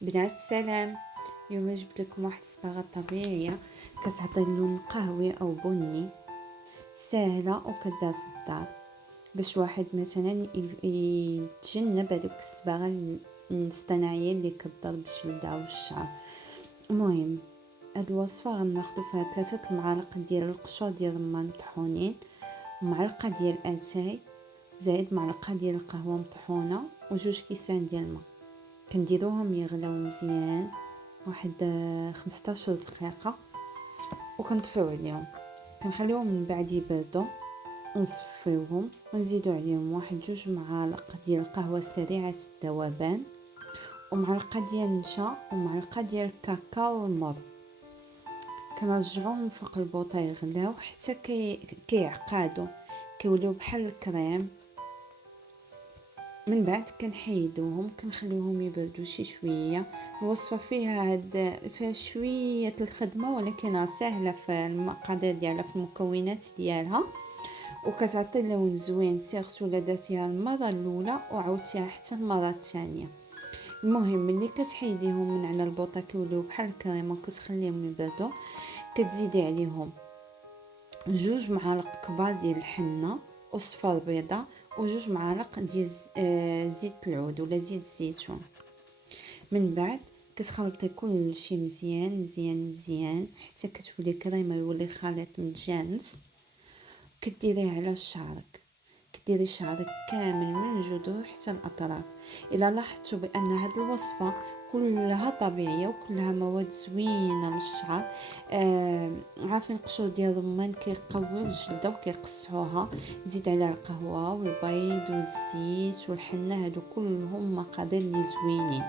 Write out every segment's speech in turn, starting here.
بنات السلام. اليوم جبت لكم واحد الصباغه طبيعيه كتعطي لون قهوي او بني، سهله وكدار في الدار باش واحد مثلا يتجنب هذوك الصباغه الاصطناعيه اللي كدار بالجلده والشعر. المهم هاد الوصفه غناخدو فيها 3 المعالق ديال القشور ديال الرمان مطحونين، ومعلقه ديال اتاي، زائد معلقه ديال القهوه مطحونه، وجوج كيسان ديال الماء. كنديروهم يغلاو مزيان واحد 15 دقيقه وكنطفيو عليهم، كنخليوهم من بعد يبردوا ونصفيوهم، ونزيدو عليهم واحد 2 معالق ديال القهوه سريعه الذوبان، ومعلقه ديال النشا، ومعلقه ديال الكاكاو والمر. كنرجعوهم فوق البوطه يغلاو حتى كيعقادوا كيوليو بحال الكريم. من بعد كنحيدوهم كنخليوهم يبردوا شي شويه. الوصفه فيها شويه الخدمه، ولكن سهله في المقادير ديالها، في المكونات ديالها، وكتعطي لون زوين سيرتو الا درتيها المره الاولى وعاودتيها حتى المره الثانيه. المهم ملي كتحيديهم من على البوطه كيوليو بحال الكريمه وكتخليهم يبردوا، كتزيدي عليهم 2 معالق كبار ديال الحنه وصفر بيضه، و2 معالق ديال زيت العود ولا زيت الزيتون. من بعد كتخلطي كل شيء مزيان مزيان مزيان حتى كتولي كريمه، يولي الخليط متجانس. كديريه على شعرك، كديري شعرك كامل من الجذور حتى الاطراف. الا لاحظتوا بان هذه الوصفه كلها طبيعيه وكلها مواد زوينه للشعر. عارفين القشور ديال الرمان كيقويو الجلده وكيقصحوها، زيد عليها القهوه والبيض والزيت والحنه، هادو كلهم مقادير اللي زوينين.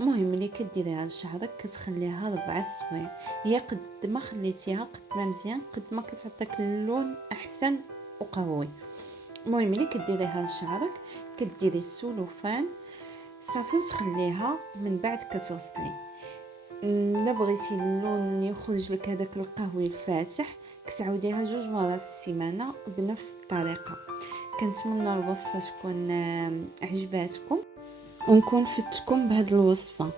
المهم ملي كديريها لشعرك كتخليها 4 سوايع، هي قد ما خليتيها قد ما مزيان قد ما كتعطيك اللون احسن وقوي. المهم ملي كديريها لشعرك كديري السلوفان صافي وتخليها، من بعد كتغسلي. الا بغيتي اللون يخرج لك هذاك القهوي الفاتح كتعاوديها 2 مرات في السيمانه بنفس الطريقه. كنتمنى الوصفه تكون عجباتكم ونكون فدتكم بهذه الوصفه.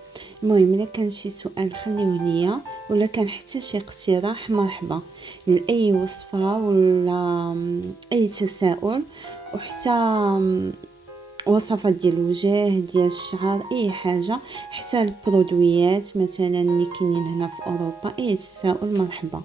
المهم الا كان شي سؤال خليوه ليا، ولا كان حتى شي اقتراح مرحبا لاي وصفه ولا اي تساؤل، وحتى وصفات ديال الوجه ديال الشعر، اي حاجه، حتى البرودويات مثلا اللي كاينين هنا في اوروبا، اي تساؤل مرحبا.